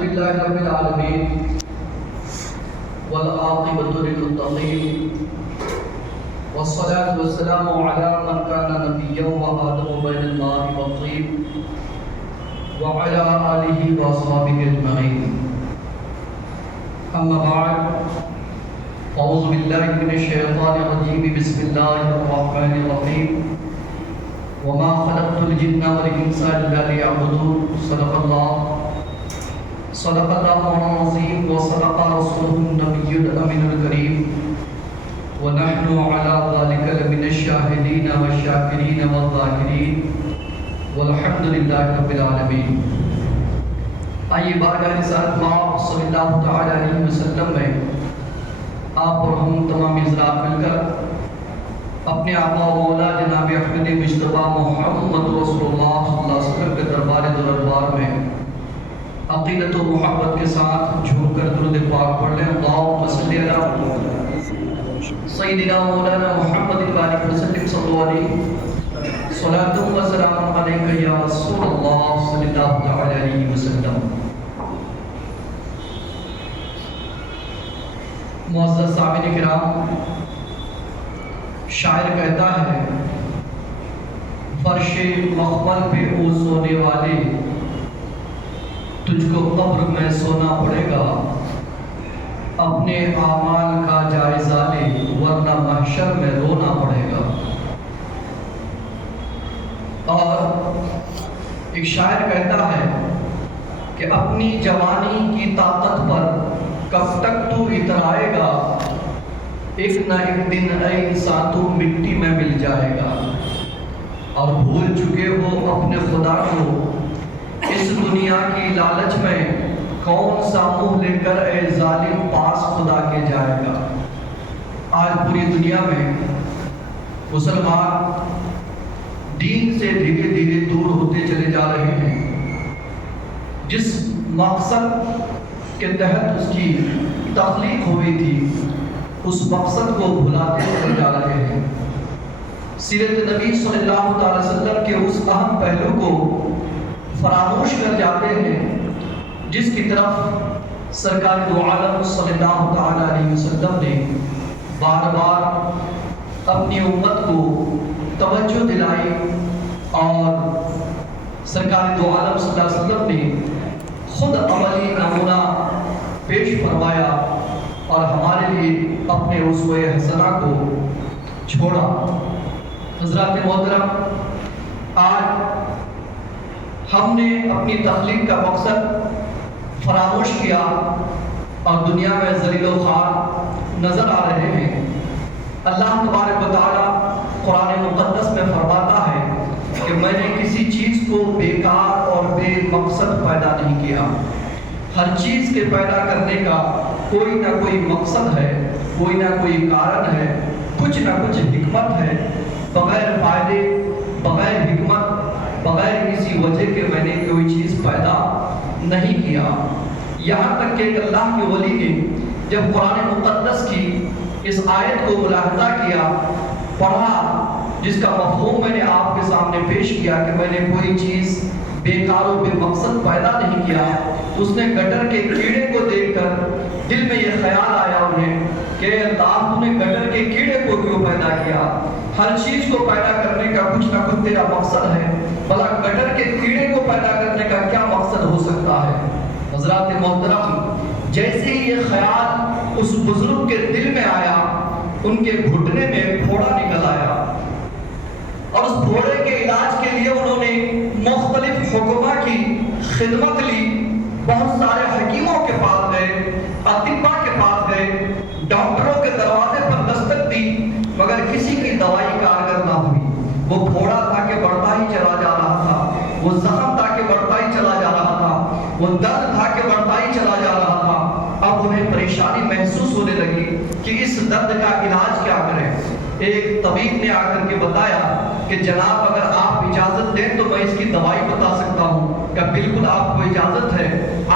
لله رب العالمين والعاقبة للمتقين والصلاة والسلام على من كان نبيا وآدم بين الماء والطين وعلى آله وأصحابه أجمعين. أما بعد، أعوذ بالله من الشيطان الرجيم. بسم الله الرحمن الرحيم. وما خلقت الجن والإنس إلا ليعبدون. صدق الله العظيم وصدق رسوله النبي الأمين الكريم ونحن على ذلك لمن الشاهدين والشاكرين والذاكرين والحمد لله رب العالمین. آئیے بارگاہ رسالت مآب صلی اللہ تعالی علیہ وسلم میں آپ اور ہم تمام حضرات مل کر اپنے آقا و مولا جناب احمد مجتبی محمد رسول اللہ صلی اللہ علیہ وسلم کے دربار دربار میں عقیدت و محبت کے ساتھ جھوم کر درود پاک پڑھ لیں. اللہم صلی علی سیدنا مولانا محمد وآلہ وسلم صلی اللہ علیہ صلاۃ و سلام علیک یا رسول اللہ صلی اللہ علیہ وسلم. معزز سامعین کرام، شاعر کہتا ہے فرش مخمل پہ او سونے والے، تجھ کو قبر میں سونا پڑے گا، اپنے اعمال کا جائزہ لے ورنہ محشر میں رونا پڑے گا. اور ایک شاعر کہتا ہے کہ اپنی جوانی کی طاقت پر کب تک تو اترائے گا، ایک نہ ایک دن اے انسان تو مٹی میں مل جائے گا. اور بھول چکے ہو اپنے خدا کو اس دنیا کی لالچ میں، کون سا منہ لے کر اے ظالم پاس خدا کے جائے گا. آج پوری دنیا میں مسلمان دین سے دھیرے دھیرے دور ہوتے چلے جا رہے ہیں. جس مقصد کے تحت اس کی تخلیق ہوئی تھی اس مقصد کو بھلاتے چلے جا رہے ہیں. سیرت نبی صلی اللہ علیہ وسلم کے اس اہم پہلو کو فراموش کر جاتے ہیں جس کی طرف سرکار دو عالم صلی اللہ علیہ وسلم نے بار بار اپنی امت کو توجہ دلائی. اور سرکار دو عالم صلی اللہ علیہ وسلم نے خود عملی نمونہ پیش فرمایا اور ہمارے لیے اپنے اسوہ حسنہ کو چھوڑا. حضرات محترم، آج ہم نے اپنی تخلیق کا مقصد فراموش کیا اور دنیا میں ذلیل و خوار نظر آ رہے ہیں. اللہ تبارک و تعالی قرآن مقدس میں فرماتا ہے کہ میں نے کسی چیز کو بیکار اور بے مقصد پیدا نہیں کیا. ہر چیز کے پیدا کرنے کا کوئی نہ کوئی مقصد ہے، کوئی نہ کوئی کارن ہے، کچھ نہ کچھ حکمت ہے. بغیر فائدے، بغیر حکمت، بغیر کسی وجہ کے میں نے کوئی چیز پیدا نہیں کیا. یہاں تک کہ اللہ کے ولی نے جب قرآن مقدس کی اس آیت کو ملاحظہ کیا، پڑھا، جس کا مفہوم میں نے آپ کے سامنے پیش کیا کہ میں نے کوئی چیز بیکار و بے مقصد پیدا نہیں کیا، اس نے گٹر کے کیڑے کو دیکھ کر دل میں یہ خیال آیا انہیں کہ اللہ تو نے گٹر کے کیڑے کو کیوں پیدا کیا؟ ہر چیز کو پیدا کرنے کا کچھ نہ کچھ تیرا مقصد ہے، بھلا گٹر کے کیڑے کو پیدا کرنے کا کیا مقصد ہو سکتا ہے؟ حضرات محترم، جیسے ہی یہ خیال اس بزرگ کے دل میں آیا، ان کے گھٹنے میں پھوڑا نکل آیا اور اس پھوڑے کے علاج کے لیے انہوں نے مختلف حکمہ کی خدمت لی. بہت سارے حکیموں کے پاس گئے، اطباء کے پاس گئے، ڈاکٹروں کے دروازے پر دستک دی، مگر کسی کی دوائی کارگر نہ ہوئی. وہ پھوڑا تھا کہ بڑھتا ہی چلا جا رہا تھا، وہ زخم تھا کہ بڑھتا ہی چلا جا رہا تھا، وہ درد تھا کہ بڑھتا ہی چلا جا رہا تھا. اب انہیں پریشانی محسوس ہونے لگی کہ اس درد کا علاج کیا کریں. ایک طبیب نے آ کر کے بتایا کہ جناب اگر آپ اجازت دیں تو میں اس کی دوائی بتا سکتا ہوں. کہ بالکل آپ کو اجازت ہے،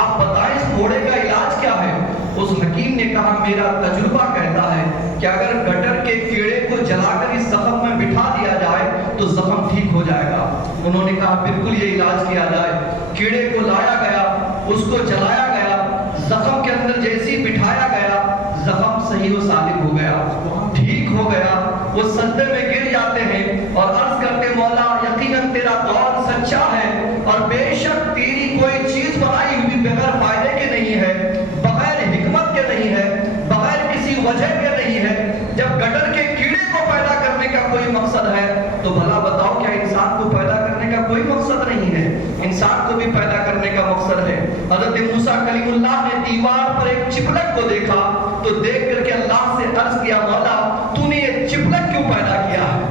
آپ بتائیں اس پھوڑے کا علاج کیا ہے. اس حکیم نے کہا میرا تجربہ کہتا ہے کہ اگر گٹر کے کیڑے کو جلا کر اس زخم میں بٹھا دیا جائے تو زخم ٹھیک ہو جائے گا. انہوں نے کہا بالکل یہ علاج کیا جائے. کیڑے کو لایا گیا، اس کو جلایا گیا اور بے شک تیری کوئی چیز بنائی ہوئی بغیر فائدے کے نہیں ہے، بغیر حکمت کے نہیں ہے، بغیر کسی وجہ کے نہیں ہے۔ جب گٹر کے کیڑے کو پیدا کرنے کا کوئی مقصد ہے تو بھلا بتاؤ کیا انسان کو پیدا کرنے کا کوئی مقصد نہیں ہے؟ انسان کو بھی پیدا کرنے کا مقصد ہے۔ حضرت موسیٰ کلیم اللہ نے دیوار پر ایک چپلک کو دیکھا تو دیکھ کر کے اللہ سے عرض کیا، مولا تو نے یہ چپلک کیوں پیدا کیا ہے؟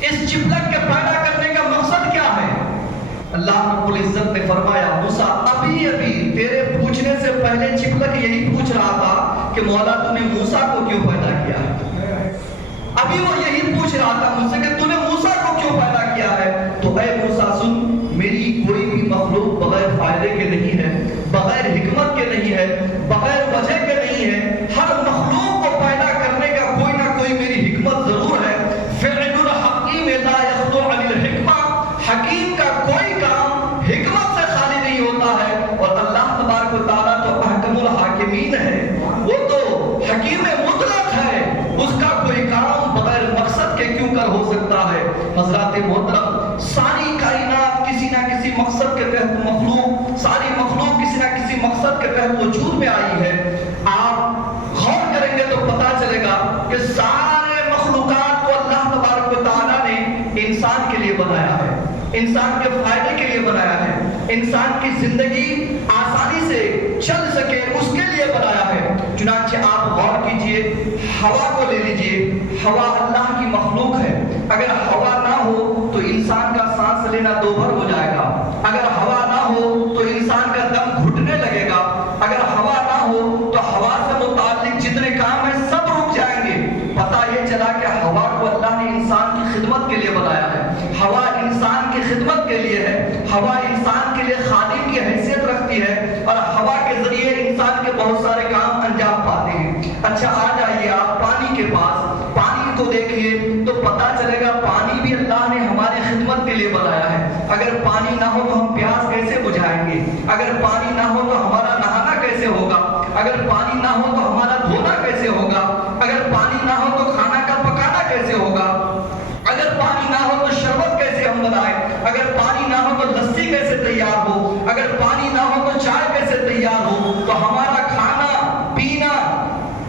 اس چپلک کے پیدا کرنے کا مقصد کیا ہے؟ اللہ رب العزت نے فرمایا، موسیٰ ابھی تیرے پوچھنے سے پہلے چپلک یہی پوچھ رہا تھا کہ مولا تو نے موسیٰ کو کیوں پیدا کیا ہے؟ ابھی وہ یہی پوچھ رہا تھا مجھ سے کہ تو نے موسیٰ کو کیوں پیدا کیا ہے؟ تو اے موسیٰ سن، میری کوئی بھی مخلوق بغیر فائدے کے نہیں ہے، بغیر حکمت کے نہیں ہے، بغیر وجہ کے نہیں ہے۔ ہر مخلوق کو پیدا کرنے کا کوئی نہ کوئی میری حکمت ضرور ہے۔ فعل الحکیم لا یخلو عن الحکمہ، حکیم کا کوئی کام حکمت سے خالی نہیں ہوتا ہے، اور اللہ تبارک و تعالیٰ تو احکم الحاکمین ہے، وہ تو حکیم مطلق ہے، اس کا کوئی کام بغیر مقصد کے کیوں کر ہو سکتا ہے؟ حضرات محترم، ساری کائنات کسی نہ کسی مقصد کے تحت ساری مخلوق کسی نہ کسی مقصد کے تحت وجود میں آئی ہے۔ آپ غور کریں گے تو پتا چلے گا کہ سارے مخلوقات کو اللہ تبارک و تعالیٰ نے انسان کے لیے بنایا ہے، انسان کے فائدے کے لیے بنایا ہے، انسان کی زندگی آسانی سے چل سکے اس کے لیے بنایا ہے۔ چنانچہ آپ غور کیجئے، ہوا کو لے لیجئے، ہوا اللہ کی مخلوق ہے۔ اگر ہوا نہ ہو تو انسان کا سانس لینا دوبھر ہو جائے گا، اگر ہوا نہ ہو تو انسان کا دم گھٹنے لگے گا، اگر ہوا نہ ہو تو ہوا سے متعلق جتنے کام ہیں سب رک جائیں گے۔ پتہ یہ چلا کہ ہوا کو اللہ نے انسان کی خدمت کے لیے بنایا ہے، ہوا انسان کی خدمت کے لیے ہے، ہوا انسان کے لیے خادم کی حیثیت رکھتی ہے، اور ہوا کے ذریعے انسان کے بہت سارے کام انجام پاتے ہیں۔ اچھا آ جائیے آپ پانی کے پاس، پانی کو دیکھیے تو پتہ چلے گا پانی بھی اللہ نے ہماری خدمت کے لیے بنایا ہے۔ اگر پانی نہ ہو تو ہم پیاس کیسے بجھائیں گے؟ اگر پانی نہ ہو تو ہمارا نہانا کیسے ہوگا؟ اگر پانی نہ ہو تو ہمارا دھونا کیسے ہوگا؟ اگر پانی نہ ہو تو کھانا کا پکانا کیسے ہوگا؟ اگر پانی نہ ہو تو شربت کیسے ہم بنائیں؟ اگر پانی نہ ہو تو لسی کیسے تیار ہو؟ اگر پانی نہ ہو تو چائے کیسے تیار ہو؟ تو ہمارا کھانا پینا،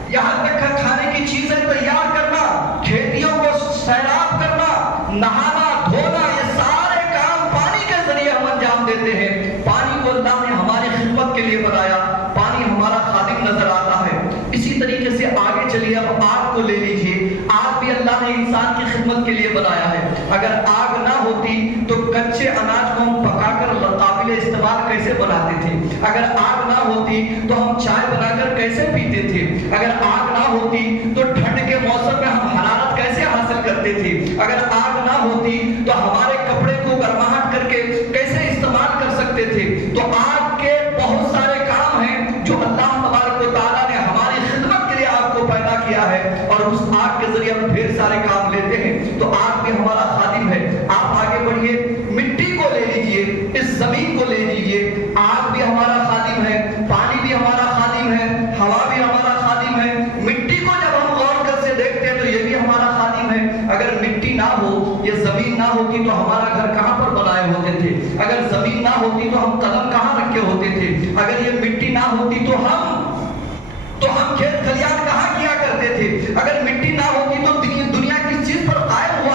یہاں تک کہ کھانے کی چیزیں تیار کرنا، کھیتیوں کو سیراب کرنا، نہانا دھونا، یہ سارے کام پانی کے ذریعے ہم انجام دیتے ہیں۔ پانی کو اللہ نے ہماری خدمت کے لیے بنایا، پانی ہمارا خادم نظر آتا ہے۔ اسی طریقے سے آگے چلیے، اب آگ کو لے لیجئے، آگ بھی اللہ نے انسان کی خدمت کے لیے بنایا ہے۔ اگر آگ نہ ہوتی تو کچے اناج کو ہم پکا کر قابل استعمال کیسے بناتے تھے؟ اگر آگ نہ ہوتی تو ہم چائے بنا کر کیسے پیتے تھے؟ اگر آگ نہ ہوتی تو ٹھنڈ کے موسم میں ہم حرارت کیسے حاصل کرتے تھے؟ اگر آگ نہ ہوتی تو ہمارے کپڑے کو گرماہٹ کر کے کیسے استعمال کر سکتے تھے؟ تو آگ کے بہت سارے کام ہیں جو اللہ تبارک و تعالیٰ نے ہماری خدمت کے لیے آگ کو پیدا کیا ہے، اور اس آگ کے ذریعے ہم ڈھیر سارے کام لیتے ہیں۔ تو آگ بھی ہمارا خادم ہے۔ آپ آگے بڑھیے، مٹی کو لے لیجئے، اس زمین کو لے لیجئے، آگ بھی ہمارا خادم ہے، پانی بھی ہمارا خادم ہے، ہوا بھی ہمارا خادم ہے۔ مٹی کو جب ہم غور کر سے دیکھتے ہیں تو یہ بھی ہمارا خادم ہے۔ اگر مٹی نہ ہو، یہ زمین نہ ہوتی تو ہمارا گھر کہاں پر بنائے ہوتے تھے؟ اگر زمین نہ ہوتی تو ہم قدم کہاں رکھے ہوتے تھے؟ اگر یہ مٹی نہ ہوتی تو ہم کھیت کھلیان کہاں کیا کرتے تھے؟ اگر مٹی نہ ہوتی تو دنیا کس چیز پر قائم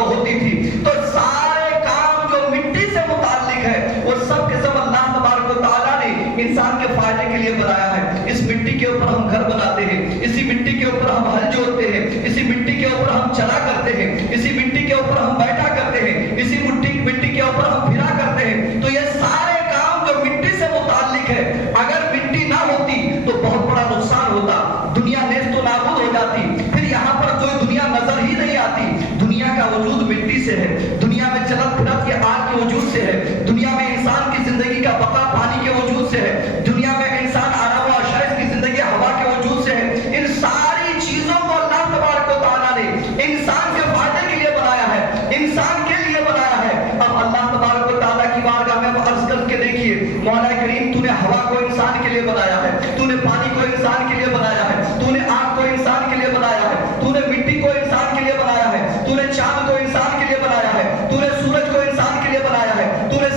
ہوتی تھی؟ تو سارے کام جو مٹی سے متعلق ہے وہ سب کے سب اللہ تبارک و تعالیٰ نے انسان کے فائدے کے لیے بنایا ہے۔ اس مٹی کے اوپر ہم گھر بناتے ہیں، اسی مٹی کے اوپر ہم ہل جوتتے ہیں، اسی مٹی کے اوپر ہم چلا کرتے ہیں، اسی مٹی کے اوپر ہم بیٹھا کرتے ہیں، اسی مٹی کے اوپر ہم پھرا کرتے ہیں۔ تو یہ سارے کام جو مٹی سے متعلق ہے، اگر مٹی نہ ہوتی تو بہت بڑا نقصان ہوتا، دنیا نیست و نابود ہو جاتی، پھر یہاں پر کوئی دنیا نظر ہی نہیں آتی۔ دنیا کا وجود مٹی سے ہے، دنیا میں چلت پھرت کے آگ کے وجود سے ہے، دنیا میں انسان کی زندگی کا بقا پانی کے وجود سے ہے، دنیا میں انسان آرام و عشائش کی زندگی ہوا کے وجود سے ہے۔ ان ساری چیزوں کو اللہ تبارک و تعالیٰ نے انسان کے فائدے کے لیے بنایا ہے، انسان کے لیے بنایا ہے۔ اب اللہ تبارک و تعالیٰ کی بارگاہ میں عرض کر کے دیکھیے، مولا کریم تو نے ہوا کو انسان کے لیے بنایا ہے، تو نے پانی کو انسان کے لیے بنایا ہے، تو نے آگ کو انسان کے لیے بنایا ہے، تو نے مٹی کو انسان کے لیے بنایا ہے، تو نے چاند کو انسان کے لیے بنایا ہے، تو نے سورج کو انسان کے لیے بنایا ہے، تو نے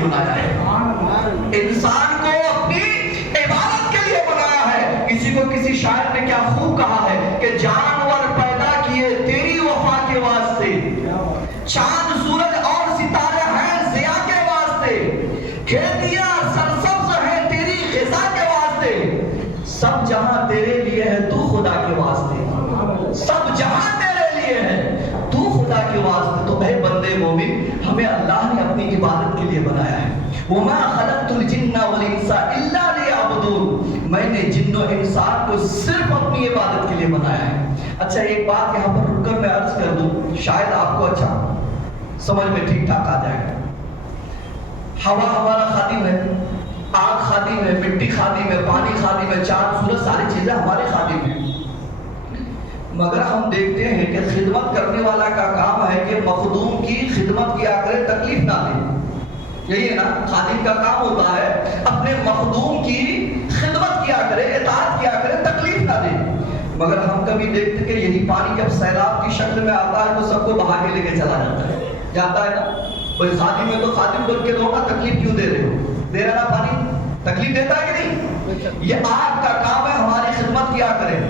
لیے بنایا ہے، انسان کو اپنی عبادت کے لیے بنایا ہے۔ کسی کو کسی شاعر نے کیا خوب کہا ہے کہ جانور پیدا کیے تیری وفا کے واسطے، چاند سورج اور ستارے ہیں ضیا کے واسطے، کھیتیاں سرسبز ہیں تیری غذا کے واسطے، سب جہاں تیرے لیے ہے تو خدا کے واسطے، سب جہاں تیرے لیے ہے تو خدا کے واسطے۔ تو اے بندے مومن، ہمیں اللہ نے اپنی عبادت کے لیے بنایا ہے۔ وَمَا خَلَقْتُ الْجِنَّ وَالْإِنسَ إِلَّا لِيَعْبُدُونِ، میں نے جن و انسان کو صرف اپنی عبادت کے لیے بنایا ہے۔ اچھا ایک بات یہاں پر رک کر میں عرض کر دوں، شاید آپ کو اچھا سمجھ میں ٹھیک ٹھاک آ جائے گا۔ ہوا ہمارا خادم ہے، آگ خادم ہے، مٹی خادم ہے، پانی خادم ہے، چاند سورج ساری چیزیں ہمارے خادم ہیں، مگر ہم دیکھتے ہیں کہ خدمت کرنے والا کا کام ہے کہ مخدوم کی خدمت کیا کرے، تکلیف نہ دے۔ یہی ہے نا، خادم کا کام ہوتا ہے اپنے مخدوم کی خدمت کیا کرے، اطاعت کیا کرے، تکلیف نہ دے۔ مگر ہم کبھی دیکھتے کہ یہی پانی جب سیلاب کی شکل میں آتا ہے تو سب کو بہا کے لے کے چلا جاتا ہے نا۔ کوئی خادم ہے تو خادم بن کے دو نا، تکلیف کیوں دے رہے ہو؟ دے رہا نا پانی، تکلیف دیتا ہے کہ نہیں؟ یہ آگ کا کام ہے ہماری خدمت کیا کرے،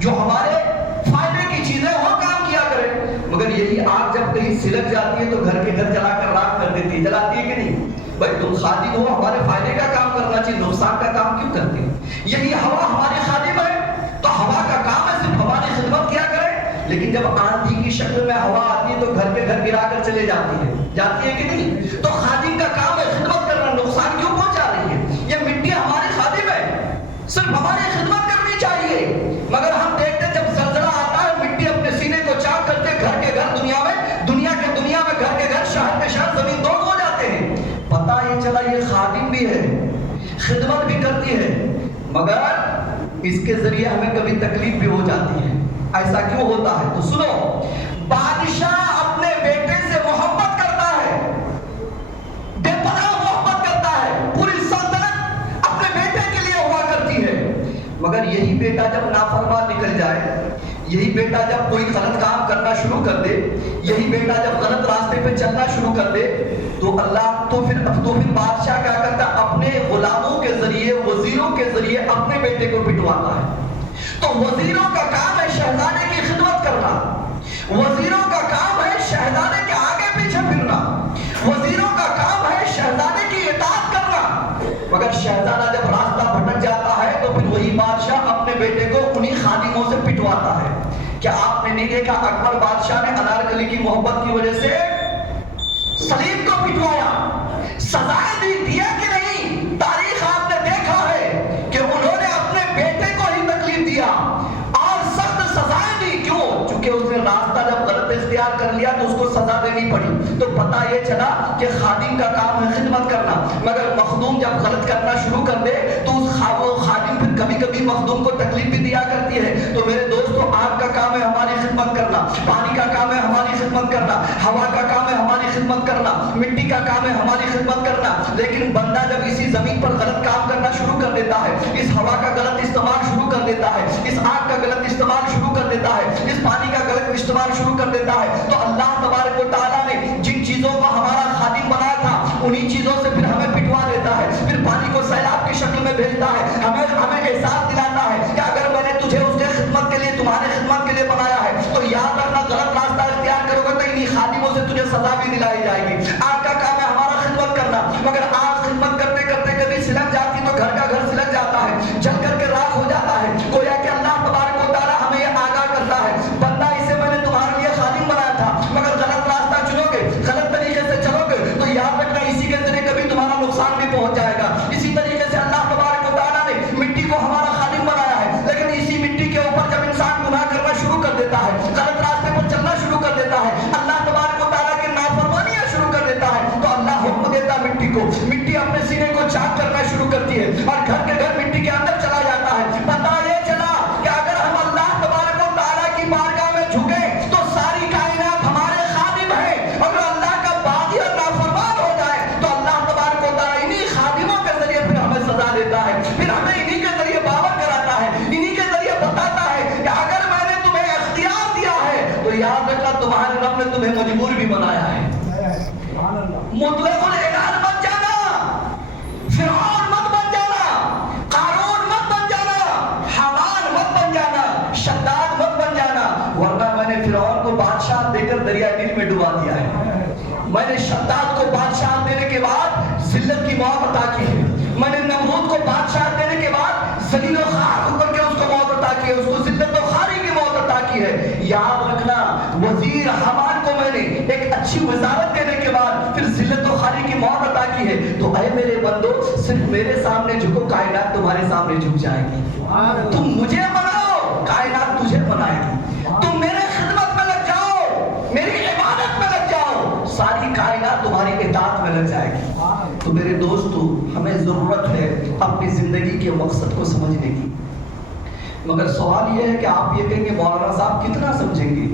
جو ہمارے فائدے کی چیزیں وہ کام کیا کرے۔ مگر یہی آگ جب کہیں سلک جاتی ہے تو گھر کے گھر جلا کر راکھ کر دیتی ہے، جلاتی ہے کہ نہیں؟ بھائی تم خادم ہو، ہمارے فائدے کا کام کرنا چاہیے، نقصان کا کام کیوں کرتے ہو؟ یہی ہوا ہماری خادم ہے تو ہوا کا کام ہے صرف ہماری خدمت کیا کرے۔ لیکن جب آندھی کی شکل میں ہوا آتی ہے تو گھر کے گھر گرا کر چلے جاتی ہے کہ نہیں؟ تو خادم کا کام ہے خدمت کرنا، نقصان کیوں پہنچا رہی ہے؟ یہ مٹی ہماری خادم ہے، صرف ہماری خدمت کرنی چاہیے۔ مگر ہم دیکھتے جب زلزلہ آتا ہے مٹی اپنے سینے کو چاک کرتے، گھر کے گھر دنیا میں گھر کے گھر شہر کے شہر زمین دوز ہو جاتے ہیں۔ پتہ یہ چلا یہ خادم بھی ہے، خدمت بھی کرتی ہے، مگر اس کے ذریعے ہمیں کبھی تکلیف بھی ہو جاتی ہے۔ ایسا کیوں ہوتا ہے؟ تو سنو، بادشاہ اپنے بیٹے سے محبت کرتا ہے، بے پناہ محبت کرتا ہے، پوری سلطنت اپنے بیٹے کے لیے ہوا کرتی ہے، مگر یہی بیٹا جب نافرمان نکل جائے، یہی بیٹا جب کوئی غلط کام کرنا شروع کر دے، یہی بیٹا جب غلط راستے پہ چلنا شروع کر دے، تو اللہ تو پھر بادشاہ کیا کرتا ہے؟ اپنے غلاموں کے ذریعے، وزیروں کے ذریعے اپنے بیٹے کو پٹواتا ہے۔ تو وزیروں کا کام ہے شہزادے کی خدمت کرنا، وزیروں کا کام ہے شہزادے کے آگے پیچھے پھرنا، وزیروں کا کام ہے شہزادے کی اطاعت کرنا۔ مگر شہزادہ جب راستہ بھٹک جاتا ہے تو پھر وہی بادشاہ اپنے بیٹے کو انہی خادموں سے پٹواتا ہے۔ کیا آپ نے نہیں دیکھا اکبر بادشاہ نے انارکلی کی محبت کی وجہ سے سلیم کو پٹوایا، سزائیں دیا کہ نہیں؟ تاریخ آپ نے دیکھا ہے کہ انہوں نے اپنے بیٹے کو ہی تکلیف دیا اور سخت سزائیں دی۔ کیوں؟ چونکہ اس نے راستہ جب غلط اختیار کر لیا تو اس کو سزا دینی پڑی۔ تو پتہ یہ چلا کہ خادم کا کام ہے خدمت کرنا، مگر مخدوم جب غلط کرنا شروع کر دے تو اس خادم پھر کبھی کبھی مخدوم کو تکلیف بھی دیا کرتی ہے۔ تو میرے دوستو، آگ کا کام ہے ہماری خدمت کرنا، پانی کا کام ہے ہماری خدمت کرنا، ہوا کا کام ہے ہماری خدمت کرنا، مٹی کا کام ہے ہماری خدمت کرنا۔ لیکن بندہ جب اسی زمین پر غلط کام کرنا شروع کر دیتا ہے، اس ہوا کا غلط استعمال شروع کر دیتا ہے، اس آگ کا غلط استعمال شروع کر دیتا ہے، اس پانی کا غلط استعمال شروع کر دیتا ہے، تو اللہ تبارک و تعالیٰ نے جن چیزوں کو ہمارا خادم بنایا تھا انہی چیزوں سے پھر ہمیں پٹوا دیتا ہے، پھر پانی کو سیلاب کی شکل میں بھیجتا ہے، ہمیں احساس دلاتا ہے کہ اگر میں نے تجھے اس کے خدمت کے لیے، تمہارے خدمت کے لیے بنایا ہے تو یاد رکھنا غلط راستہ اختیار کرو گے تو انہی خادموں سے تجھے سزا بھی دلائی جائے گی۔ آگ کا کام ہے ہمارا خدمت کرنا، مگر آگ خدمت کرتے کرتے کبھی سلک جاتی تو گھر کا گھر سلک جاتا ہے، جل کر کے راکھ ہو جاتا ہے۔ گویا کہ اللہ تبارک و تعالیٰ ہمیں یہ آگاہ کرتا ہے، بندہ اسے میں نے تمہارے لیے خادم بنایا تھا، مگر غلط راستہ چنو گے، غلط طریقے سے چلو گے تو یاد رکھنا اسی کے ذریعے کبھی تمہارا نقصان بھی پہنچ جائے گا۔ اسی طریقے سے اللہ تبارک و تعالیٰ نے مٹی کو ہمارا خادم بنایا ہے، لیکن اسی مٹی کے اوپر جب انسان گناہ کرنا شروع کر دیتا ہے، غلط راستے پر چلنا شروع کر دیتا ہے، اللہ تبارک و تعالیٰ کی نافرمانیاں شروع کر دیتا ہے، تو اللہ حکم دیتا ہے مٹی کو، مٹی اپنے سینے کو چاک کرنا شروع کرتی ہے اور گھر کے گھر مٹی کے اندر چلا جاتا ہے۔ پتہ یہ چلا کہ اگر ہم اللہ تبارک و تعالیٰ کی بارگاہ میں جھکیں تو ساری کائنات ہمارے خادم ہیں، اگر اللہ کا باغی اور نافرمان ہو جائے تو اللہ تبارک و تعالیٰ انہی خادموں کے ذریعے پھر ہمیں سزا دیتا ہے، پھر ہمیں انہی کے ذریعے باور کراتا ہے، انہی کے ذریعے بتاتا ہے کہ اگر میں نے تمہیں اختیار دیا ہے تو یاد رکھنا تمہارے رب نے تمہیں مجبور بھی بنایا ہے، مطلق العنان بن جا میں نے شداد کو بادشاہ دینے کے بعد ذلت کی موت عطا کی ہے، میں نے نمرود کو بادشاہ دینے کے بعد ذلیل و خوار ہو کر کے اس کو موت عطا کی ہے، اس کو ذلت و خواری کی موت عطا کی ہے۔ یاد رکھنا وزیر حمان کو میں نے ایک اچھی وزارت دینے کے بعد پھر ذلت و خواری کی موت عطا کی ہے۔ تو اے میرے بندو، صرف میرے سامنے جھکو، کائنات تمہارے سامنے جھک جائے گی۔ تم مجھے بناؤ، کائنات تجھے بنائے گی۔ تم میرے خدمت میں لگ جاؤ، میری عبادت میں لگ جاؤ، ساری کائنات تمہاری اطاعت میں لگ جائے گی۔ تو میرے دوستو، ہمیں ضرورت ہے اپنی زندگی کے مقصد کو سمجھنے کی، مگر سوال یہ ہے کہ آپ یہ کہیں گے مولانا صاحب کتنا سمجھیں گے،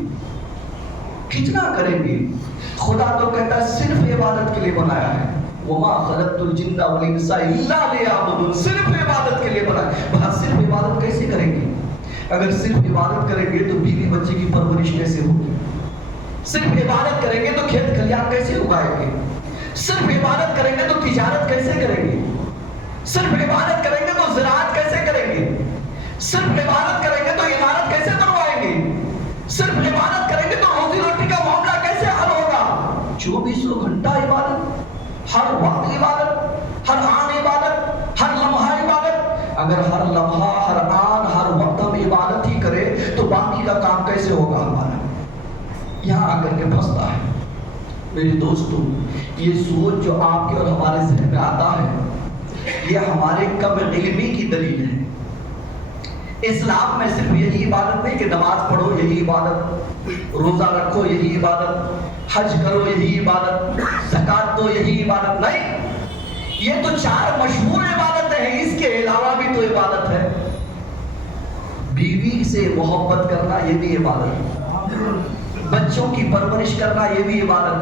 کتنا کریں گے؟ خدا تو کہتا ہے صرف عبادت کے لیے بنایا ہے، وما خلقت الجن والانس الا لیعبدون، صرف عبادت کے لیے بنایا ہے۔ بھلا صرف عبادت کیسے کریں گے؟ اگر صرف عبادت کریں گے تو بیوی بچے کی پرورش کیسے ہوگی؟ صرف عبادت کریں گے تو کھیت کھلیان کیسے اگائیں گے؟ صرف عبادت کریں گے تو تجارت کیسے کریں گے؟ صرف عبادت کریں گے تو زراعت کیسے کریں گے؟ صرف عبادت کریں گے تو عمارت کیسے بنوائیں گے؟ صرف عبادت کریں گے تو روزی روٹی کا معاملہ کیسے حل ہوگا؟ 24 گھنٹہ عبادت، ہر وقت عبادت، ہر آن عبادت، ہر لمحہ عبادت۔ اگر ہر لمحہ، ہر آن، ہر وقت ہم عبادت ہی کرے تو باقی کا کام کیسے ہوگا ہمارا؟ یہاں آ کر کے پھنستا ہے۔ میرے دوستو، یہ سوچ جو آپ کے اور ہمارے ذہن میں آتا ہے، یہ ہمارے کم علمی کی دلیل ہے۔ اسلام میں صرف یہی عبادت نہیں کہ نماز پڑھو یہی عبادت، روزہ رکھو یہی عبادت، حج کرو یہی عبادت، زکوٰۃ دو یہی عبادت، نہیں۔ یہ تو 4 مشہور عبادتیں ہیں، اس کے علاوہ بھی تو عبادت ہے۔ بیوی سے محبت کرنا یہ بھی عبادت ہے، بچوں کی پرورش کرنا یہ بھی عبادت،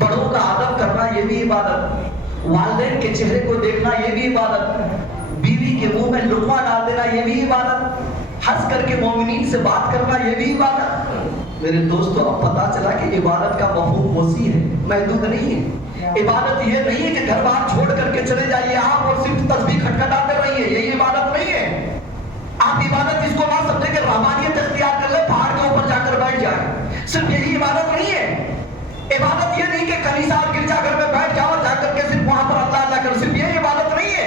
بڑوں کا ادب کرنا یہ بھی عبادت، والدین کے چہرے کو دیکھنا یہ بھی عبادت، بیوی کے منہ میں لقمہ ڈال دینا یہ بھی عبادت، ہنس کر کے مومنین سے بات کرنا یہ بھی عبادت۔ میرے دوستو، اب پتا چلا کہ عبادت کا مفہوم وسیع ہے، محدود نہیں ہے۔ عبادت یہ نہیں ہے کہ گھر بار چھوڑ کر کے چلے جائیے آپ اور صرف تسبیح کھٹکھٹاتے رہیے، یہی عبادت نہیں ہے۔ آپ عبادت اس کو نہ سمجھیں کہ رحمانیت اختیار کر لیں، پہاڑ کے اوپر جا کر بیٹھ جائیں، صرف یہی عبادت نہیں ہے۔ عبادت یہ نہیں کہ کنیسہ اور گرجا گھر میں بیٹھ جاؤ، جا کر کے صرف وہاں پر اللہ اللہ کر، صرف یہ عبادت نہیں ہے۔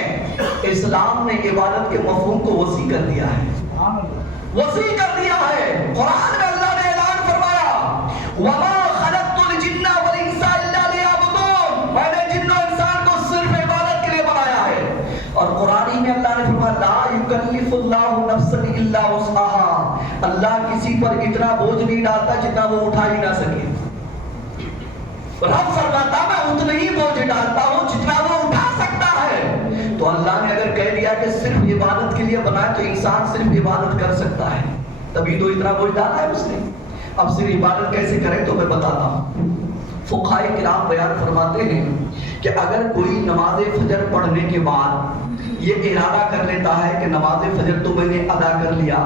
اسلام نے عبادت کے مفہوم کو وسیع کر دیا ہے، وسیع کر دیا ہے۔ قرآن میں اللہ نے اعلان فرمایا، وَمَا خَلَقْتُ الْجِنَّ وَالْإِنسَ إِلَّا لِيَعْبُدُونَ، میں نے جن و انسان کو صرف عبادت کے لیے بنایا ہے۔ اور قرآن میں اللہ نے فرمایا، لَا يُكَلِّفُ اللَّهُ نَفْسًا إِلَّا وُسْعَهَا، اللہ کسی پر اتنا بوجھ نہیں ڈالتا جتنا وہ اٹھا ہی نہ سکے۔ رب فرماتا میں اتنا ہی بوجھ ڈالتا ہوں جتنا وہ اٹھا سکتا ہے۔ تو اللہ نے اگر کہہ دیا کہ صرف عبادت کے لیے بنائے تو انسان صرف عبادت کر سکتا ہے، تبھی تو اتنا بوجھ ڈالا ہے اس نے۔ اب صرف عبادت کیسے کریں تو میں بتاتا ہوں۔ فقہاء کرام بیان فرماتے ہیں کہ اگر کوئی نماز فجر پڑھنے کے بعد یہ ارادہ کر لیتا ہے کہ نماز فجر تو میں نے ادا کر لیا،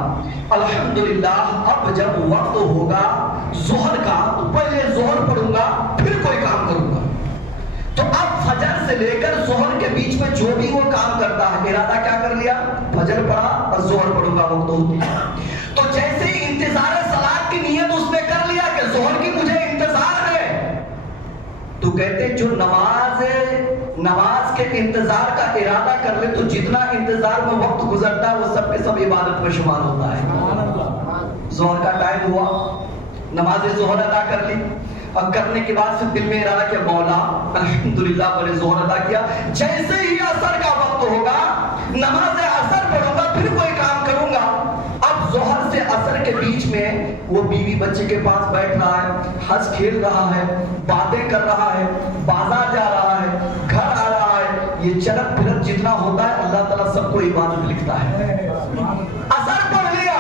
الحمدللہ اب جب وقت ہوگا ظہر کا تو پہلے ظہر پڑھوں گا پھر کوئی کام کروں گا، تو اب فجر سے لے کر ظہر کے بیچ میں جو بھی وہ کام کرتا ہے، ارادہ کیا کر لیا؟ فجر پڑھا اور ظہر پڑھوں گا وقت ہوتی ہے۔ تو جیسے ہی انتظار صلاۃ کی نیت اس نے کر لیا کہ ظہر کی مجھے انتظار ہے، تو کہتے جو نماز کے انتظار کا ارادہ کر لے تو جتنا انتظار میں وقت گزرتا ہے وہ سب کے سب عبادت میں شمار ہوتا ہے۔ ظہر کا ٹائم ہوا، نماز ظہر ادا کر لی، اور کرنے کے بعد پھر دل میں ارادہ کیا مولا الحمدللہ میں نے ظہر ادا کیا، جیسے ہی عصر کا وقت ہوگا نماز عصر پڑھوں گا پھر کوئی کام کروں گا۔ اب ظہر سے عصر کے بیچ میں وہ بیوی بچے کے پاس بیٹھ رہا ہے، ہنس کھیل رہا ہے، باتیں کر رہا ہے، بازار جا رہا ہے، گھر آ رہا ہے، یہ چلت پھرت جتنا ہوتا ہے اللہ تعالیٰ سب کو عبادت لکھتا ہے۔ عصر پڑھ لیا،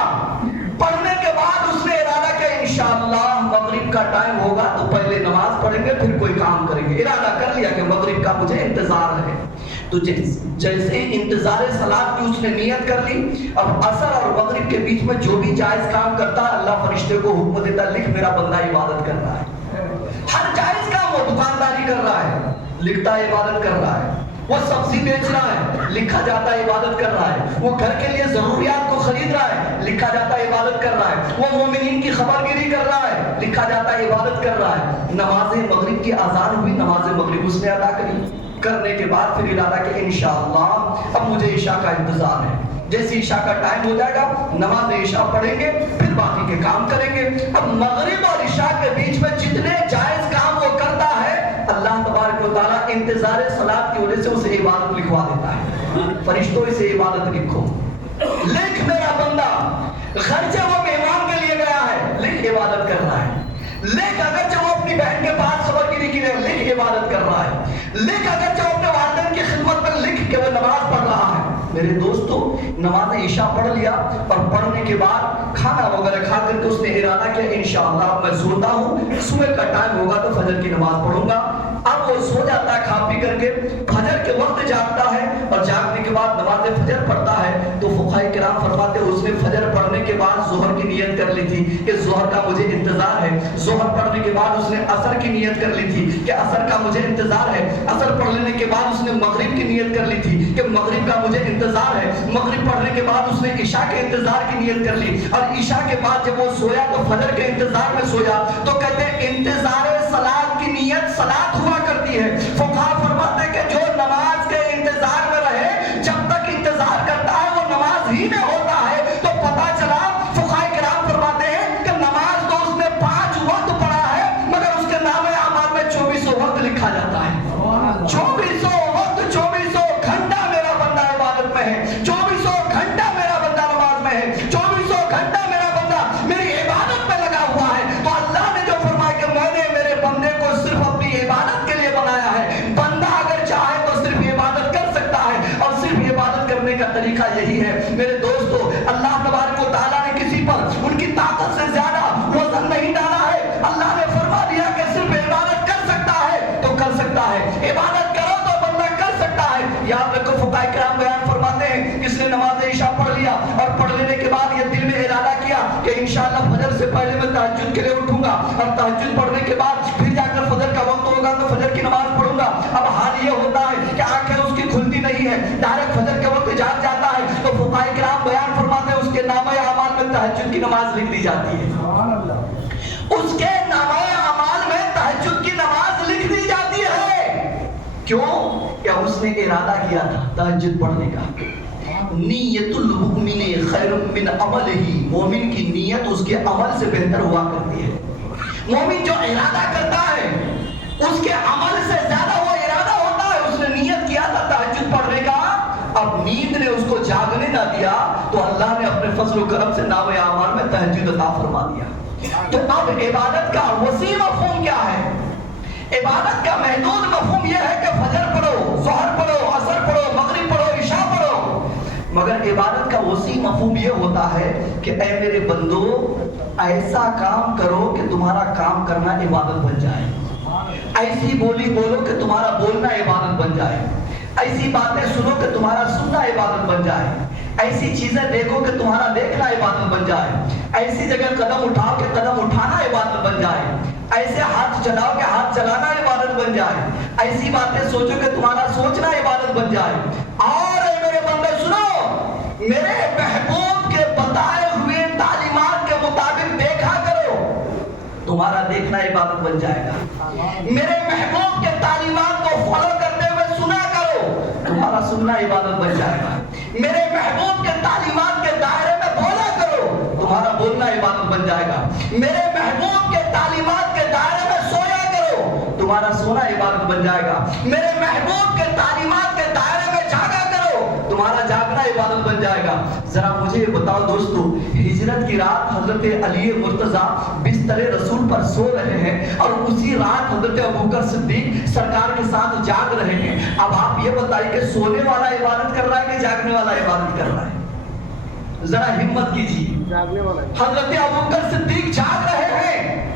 پڑھنے کے بعد اس نے ارادہ کیا انشاءاللہ مغرب کا ٹائم ہوگا تو پہلے نماز پڑھیں گے پھر کوئی کام کریں گے، ارادہ کر لیا کہ مغرب کا مجھے انتظار ہے۔ تو جیسے انتظار صلاۃ کی اس نے نیت کر لی، اب عصر اور مغرب کے بیچ میں جو بھی جائز کام کرتا ہے اللہ فرشتے کو حکم دیتا لکھ میرا بندہ عبادت کر رہا ہے۔ ہر جائز کام وہ دکانداری کر رہا ہے، لکھتا ہے عبادت کر رہا ہے، وہ سبزی بیچ رہا ہے، لکھا جاتا ہے عبادت کر رہا ہے. وہ گھر کے لیے ضروریات کو خرید رہا ہے، لکھا جاتا ہے عبادت کر رہا ہے. وہ مومنین کی خبر گیری کر رہا ہے، لکھا جاتا ہے عبادت کر رہا ہے. نماز مغرب کی اذان ہوئی، نماز مغرب اس نے ادا کرنے کے بعد پھر ارادہ کہ انشاءاللہ اب مجھے عشاء کا انتظار ہے. جیسے عشاء کا ٹائم ہو جائے گا نماز عشاء پڑھیں گے، پھر باقی کے کام کریں گے. اب مغرب اور عشاء کے بیچ میں جتنے جائز کام وہ کرتا ہے، اللہ تبارک و تعالیٰ انتظار صلاۃ کی وجہ سے اسے عبادت لکھوا دیتا ہے. فرشتوں اسے عبادت لکھو، لکھ میرا بندہ. خرچہ وہ مہمان کے لیے گیا ہے، لکھ عبادت کر رہا ہے. لکھ اگرچہ وہ اپنی بہن کے پاس خبر گیری کے لیے، لکھ عبادت کر رہا ہے. لکھ اگرچہ وہ اپنے والدین کی خدمت میں، لکھ کے وہ نماز پڑھ رہا ہے. میرے دوستو، نماز عشاء پڑھ لیا اور پڑھنے کے بعد کھانا وغیرہ کھا کر کے اس نے ارادہ کیا انشاءاللہ میں سوتا ہوں، صبح کا ٹائم ہوگا تو فجر کی نماز پڑھوں گا. اب وہ سو جاتا ہے کھا پی کر کے، فجر کے وقت جاگتا ہے اور جاگنے کے بعد نماز فجر پڑھتا ہے. تو فقہاء کرام فرماتے ہیں اس نے فجر پڑھنے کے بعد ظہر کی نیت کر لی تھی کہ ظہر کا مجھے انتظار ہے. ظہر پڑھنے کے بعد اس نے عصر کی نیت کر لی تھی کہ عصر کا مجھے انتظار ہے. عصر پڑھ لینے کے بعد اس نے مغرب کی نیت کر لی تھی کہ مغرب کا مجھے انتظار ہے. مغرب پڑھنے کے بعد اس نے عشاء کے انتظار کی نیت کر لی. اور عشاء کے بعد جب وہ سویا تو فجر کے انتظار میں سویا. تو کہتے ہیں انتظار صلاۃ کی نیت صلاۃ ہوا کرتی ہے. فقہاء فرماتے ہیں کہ جو نماز کے انتظار میں رہے، جب تک انتظار کرتا ہے وہ نماز ہی میں ہوتا ہے. تو پتا چلا فقہاء کرام فرماتے ہیں کہ نماز تو اس نے 5 وقت پڑھا ہے، مگر اس کے نام اعمال میں 2400 وقت لکھا جاتا ہے. 2400 وقت، 2400 گھنٹہ میرا بندہ عبادت میں ہے. 2400 گھنٹہ میرا بندہ نماز میں ہے. 2400 گھنٹہ میرا بندہ میری عبادت میں لگا ہوا ہے. تو اللہ نے جو فرمایا کہ میں نے میرے بندے کو صرف اپنی عبادت کے لیے بنایا ہے. بندہ اگر چاہے تو صرف عبادت کر سکتا ہے، اور صرف عبادت کرنے کا طریقہ یہی ہے. میرے دوستو، اللہ تبارک و تعالیٰ نے کسی پر ان کی طاقت سے زیادہ وزن نہیں ڈالا ہے. اللہ نے فرما دیا کہ صرف عبادت کر سکتا ہے تو کر سکتا ہے، عبادت کرو تو بندہ کر سکتا ہے. یاد رکھو، فقہاء کرام بیان فرماتے ہیں کس نے نماز عشاء پڑھ لیا اور پڑھ لینے کے بعد یہ دل میں ارادہ کیا کہ انشاءاللہ فجر سے پہلے میں تہجد کے لیے اٹھوں گا، اور تہجد پڑھنے کے بعد پھر جا کر فجر کا وقت ہوگا تو فجر کی نماز پڑھوں گا. اب حال یہ ہوتا ہے کہ آنکھیں اس کی کھلتی نہیں ہے، ڈائریکٹ فجر کے وقت جاگ جاتا ہے. تو فقہاء کرام بیان فرماتے ہیں اس کے نامہ اعمال میں تہجد کی نماز لکھ دی جاتی ہے. اس کے نامہ اعمال میں تہجد کی نماز لکھ دی جاتی ہے. کیوں؟ کیا اس نے ارادہ کیا تھا تہجد پڑھنے کا. نیت المؤمن خیر من عملہ، مومن کی نیت اس کے عمل سے بہتر ہوا کرتی ہے. مومن جو ارادہ کرتا ہے اس کے عمل سے زیادہ وہ ارادہ ہوتا ہے. اس نے نیت کیا تھا تہجد پڑھنے کا، اب نیند نے اس کو جاگنے نہ دیا تو اللہ نے اپنے فضل و کرم سے نامہ اعمال میں تہجد عطا فرما دیا. تو اب عبادت کا وسیع مفہوم کیا ہے؟ عبادت کا محدود مفہوم یہ ہے کہ فجر پڑھو، ظہر پڑھو، عصر پڑھو، مغرب پڑھو، عشاء پڑھو. مگر عبادت کا وسیع مفہوم یہ ہوتا ہے کہ اے میرے بندو، ایسا کام کرو کہ تمہارا کام کرنا عبادت بن جائے. ایسی بولی بولو کہ تمہارا بولنا عبادت بن جائے. ایسی باتیں سنو کہ تمہارا سننا عبادت بن جائے. ایسی چیزیں دیکھو کہ تمہارا دیکھنا عبادت بن جائے. ایسی جگہ قدم اٹھاؤ کہ قدم اٹھانا عبادت بن جائے. ایسے ہاتھ چلاؤ کہ ہاتھ چلانا عبادت بن جائے. ایسی باتیں سوچو کہ تمہارا سوچنا عبادت بن جائے. اور اے میرے بندے سنو، میرے محبوب کے بتائے ہوئے تعلیمات کے مطابق دیکھا کرو، تمہارا دیکھنا عبادت بن جائے گا. میرے محبوب کے تعلیمات کو فالو کرتے ہوئے سنا کرو، تمہارا سننا عبادت بن جائے گا. میرے محبوب کے تعلیمات کے دائرے میں بولا کرو، تمہارا بولنا عبادت بن جائے گا. میرے محبوب کے تعلیمات کے دائرے میں سویا کرو، تمہارا سونا عبادت بن جائے گا. میرے محبوب کے تعلیمات کے دائرے میں جاگا کرو، تمہارا جاگنا عبادت بن جائے گا. ذرا مجھے بتاؤ دوستو، ہجرت کی رات حضرت علی مرتضیٰ بستر رسول پر سو رہے ہیں اور اسی رات حضرت ابوبکر صدیق سرکار کے ساتھ جاگ رہے ہیں. اب آپ یہ بتائیے کہ سونے والا عبادت کر رہا ہے کہ جاگنے والا عبادت کر رہا ہے؟ ذرا ہمت کیجیے. حضرت ابوبکر صدیق جاگ رہے ہیں،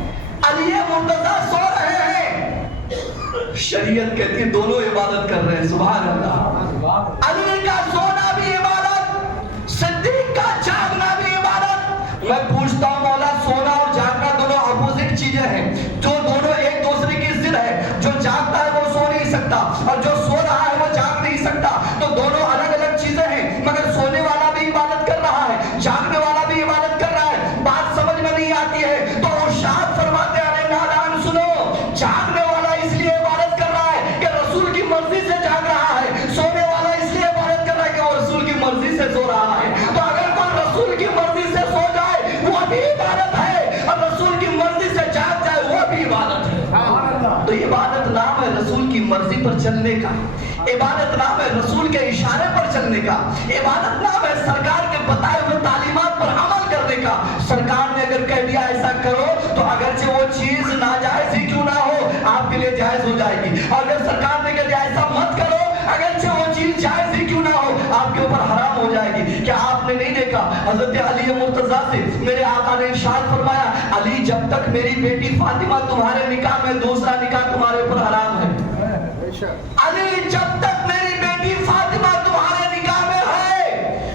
علی مرتضیٰ سو رہے ہیں. شریعت کہتی ہے دونوں عبادت کر رہے ہیں. سبحان اللہ. علی کا سونا بھی عبادت، صدیق کا جاگنا بھی عبادت. میں پوچھتا ہوں مولا، سونا اور جاگنا دونوں اپوزٹ چیزیں ہیں، جو دونوں ایک دوسرے کی ضد ہے. جو جاگتا ہے وہ سو نہیں سکتا، اور جو سو رہا ہے وہ جاگ مرضی پر چلنے کا، عبادت نام ہے رسول کے اشارے پر چلنے کا، عبادت نام ہے سرکار کے بتائے ہوئے تعلیمات پر عمل کرنے کا۔ سرکار نے اگر کہہ دیا ایسا کرو تو اگرچہ وہ چیز ناجائز ہی کیوں نہ ہو آپ کے لیے جائز ہو جائے گی، اور اگر سرکار نے کہہ دیا ایسا مت کرو اگرچہ وہ چیز جائز ہی کیوں نہ ہو آپ کے اوپر حرام ہو جائے گی۔ کیا آپ نے نہیں دیکھا حضرت علی مرتضیٰ سے میرے آقا نے ارشاد فرمایا، علی جب تک میری بیٹی فاطمہ تمہارے نکاح میں دوسرا نکاح تمہارے اوپر حرام ہے۔ علی جب تک میری بیٹی فاطمہ تمہارے نکاح میں ہے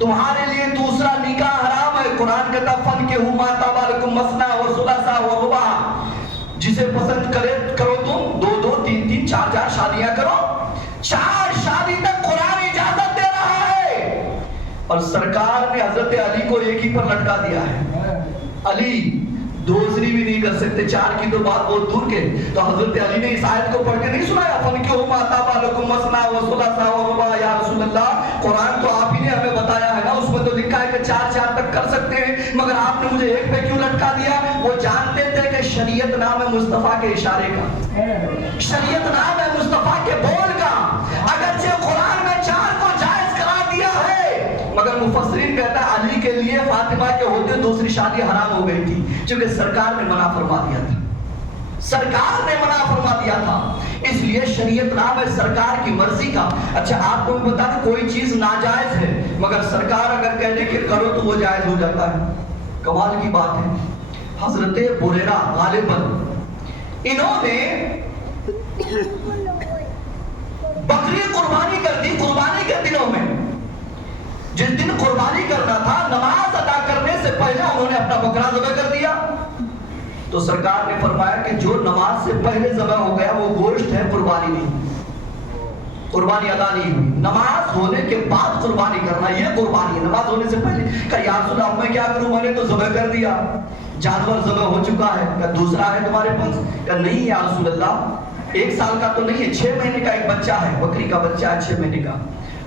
تمہارے لیے دوسرا نکاح حرام ہے۔ قرآن کہتا فَانْكِحُوا مَا طَابَ لَكُم مَثْنَىٰ وَثُلَاثَ وَرُبَاعَ، جسے پسند کرو تم دو دو تین تین چار چار شادیاں کرو۔ 4 شادی تک قرآن اجازت دے رہا ہے، اور سرکار نے حضرت علی کو ایک ہی پر لٹکا دیا ہے۔ علی دوسری بھی نہیں کر سکتے، 4 کی تو بات بہت دور کے، تو حضرت علی نے اس آیت کو پڑھ کے نہیں سنایا فَانْكِحُوا مَا طَابَ لَكُم مَثْنَىٰ وَثُلَاثَ وَرُبَاعَ؟ یا رسول اللہ قرآن تو آپ ہی نے ہمیں بتایا ہے نا، اس میں تو لکھا ہے کہ 4 تک کر سکتے ہیں، مگر آپ نے مجھے ایک پہ کیوں لٹکا دیا؟ وہ جانتے تھے کہ شریعت نام ہے مصطفیٰ کے اشارے کا، شریعت نام ہے مصطفیٰ کے بول کا۔ اگرچہ قرآن میں 4 کو جائز قرار دیا ہے، مگر مفسرین کہتا ہے علی کے لیے فاطمہ کے ہوتے دوسری شادی حرام ہو گئی تھی، چونکہ سرکار نے منع فرما دیا تھا، سرکار نے منع فرما دیا تھا، اس لیے شریعت نام ہے سرکار کی مرضی کا۔ اچھا آپ کو بتا دیں کوئی چیز ناجائز ہے مگر سرکار اگر کہنے کہ کرو تو وہ جائز ہو جاتا ہے۔ کمال کی بات ہے، حضرت بریرہ غالباً انہوں نے بکری قربانی کر دی قربانی کے دنوں میں۔ جس دن قربانی کرنا تھا نماز ادا کرنے سے پہلے انہوں نے اپنا بکرا ذبح کر دیا، تو سرکار نے فرمایا کہ جو نماز سے پہلے ذبح ہو گیا وہ گوشت ہے، قربانی نہیں، قربانی ادا نہیں ہوئی۔ نماز ہونے کے بعد قربانی کرنا یہ قربانی ہے، نماز ہونے سے پہلے۔ کہ یا رسول اللہ میں کیا کروں، میں نے تو ذبح کر دیا، جانور ذبح ہو چکا ہے، کہ دوسرا ہے تمہارے پاس؟ کہ نہیں یا رسول اللہ 1 سال کا تو نہیں ہے، 6 مہینے کا ایک بچہ ہے، بکری کا بچہ ہے 6 مہینے کا۔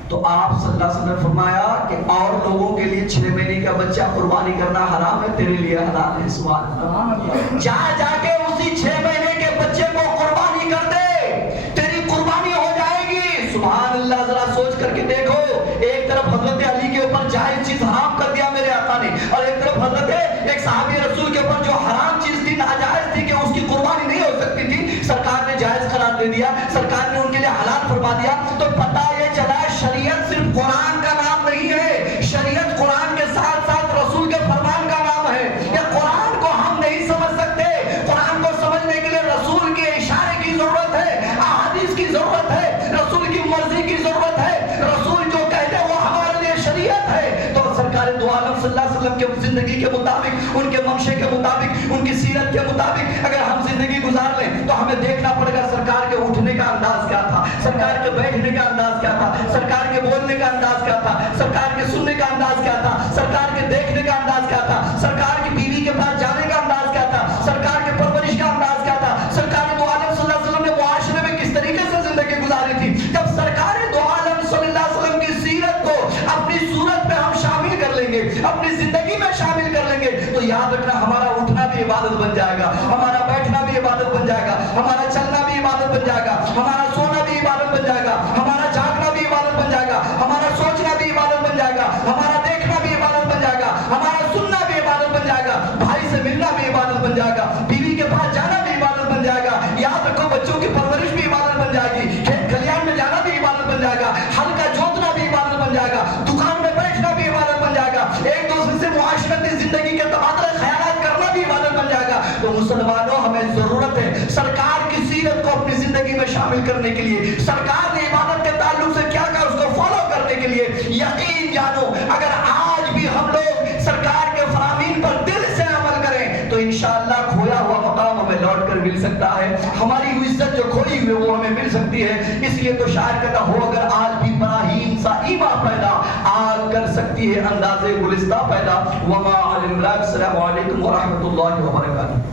تو آپ صلی اللہ علیہ وسلم نے فرمایا کہ اور لوگوں کے لیے 6 مہینے کا بچہ قربانی کرنا حرام ہے، تیرے لیے حلال ہے۔ سبحان اللہ، جا کے اسی 6 مہینے کے بچے کو قربانی کر دے، تیری قربانی ہو جائے گی۔ سبحان اللہ، ذرا سوچ کر کے دیکھو، ایک طرف حضرت علی کے اوپر جائز چیز حرام کر دیا میرے آقا نے، اور ایک طرف حضرت ایک صحابی رسول کے اوپر جو حرام چیز تھی، ناجائز تھی کہ اس کی قربانی نہیں ہو سکتی تھی، سرکار نے جائز قرار دے دیا، سرکار نے ان کے لیے حلال فرما دیا۔ تو پتہ یہ چلا شریعت صرف قرآن کا نام نہیں ہے، شریعت قرآن کے ساتھ ساتھ رسول کے فرمان کا نام ہے۔ یہ قرآن کو ہم نہیں سمجھ سکتے، قرآن کو سمجھنے کے لیے رسول کے اشارے کی ضرورت ہے، احادیث کی ضرورت ہے، رسول کی مرضی کی ضرورت ہے، رسول جو کہتے ہیں وہ ہمارے لیے شریعت ہے۔ تو سرکار دو عالم صلی اللہ علیہ وسلم کے زندگی کے مطابق، ان کے منشے کے مطابق، ان کی سیرت کے مطابق اگر ہم زندگی گزار لیں تو ہمیں دیکھنا پڑے گا سرکار کے اٹھنے کا انداز کیا تھا، سرکار کے بیٹھنے کا انداز کیا تھا، سرکار کے بولنے کا انداز کیا تھا، سرکار کے سننے کا انداز کیا تھا، سرکار کے دیکھنے کا انداز کیا تھا، سرکار کی بیوی کے پاس جانے کا انداز کیا تھا، سرکار کے پرورش کا انداز کیا تھا، سرکار دو عالم صلی اللہ علیہ وسلم نے معاشرے میں کس طریقے سے زندگی گزاری تھی۔ جب سرکار دو عالم صلی اللہ علیہ وسلم کی سیرت کو اپنی صورت میں ہم شامل کر لیں گے، اپنی زندگی میں شامل کر لیں گے، تو یاد رکھنا ہمارا اٹھنا بھی عبادت بن جائے گا، ہمارا بیٹھنا بھی عبادت بن جائے گا، ہمارا چلنا بھی عبادت بن جائے گا، ہمارا سونا بھی عبادت بن جائے گا، ہمارا جاگنا بھی عبادت بن جائے گا، ہمارا سوچنا بھی عبادت بن جائے گا، ہمارا دیکھنا بھی عبادت بن جائے گا، ہمارا سننا بھی عبادت بن جائے گا، بھائی سے ملنا بھی عبادت بن جائے گا، بیوی کے پاس جانا بھی عبادت بن جائے گا، یاد رکھو بچوں کی پرورش بھی عبادت بن جائے گی، کھیت کھلیان میں جانا بھی عبادت بن جائے گا، ہل کا جوتنا بھی عبادت بن جائے گا، دکان میں بیٹھنا بھی عبادت بن جائے گا، ایک دوسرے سے معاشرتی زندگی کے تبادلہ خیالات کرنا بھی عبادت بن جائے گا۔ تو مسلمانوں ہمیں ضرورت ہے سرکار کی سیرت کو اپنی زندگی میں شامل کرنے کے لیے، سرکار نے عبادت کے تعلق سے کیا کہا اس کو فالو کرنے کے لیے۔ یقین جانو اگر آج بھی ہم لوگ سرکار کے فرامین پر دل سے عمل کریں تو انشاءاللہ کھویا ہوا مقام ہمیں لوٹ کر مل سکتا ہے، ہماری عزت جو کھوئی ہوئی وہ ہمیں مل سکتی ہے۔ اس لیے تو شاعر کہتا ہو اگر آج بھی براہیم سا ایما پیدا، آگ کر سکتی ہے انداز گلستہ پیدا۔ وما علی السلام علیکم ورحمۃ اللہ وبرکاتہ۔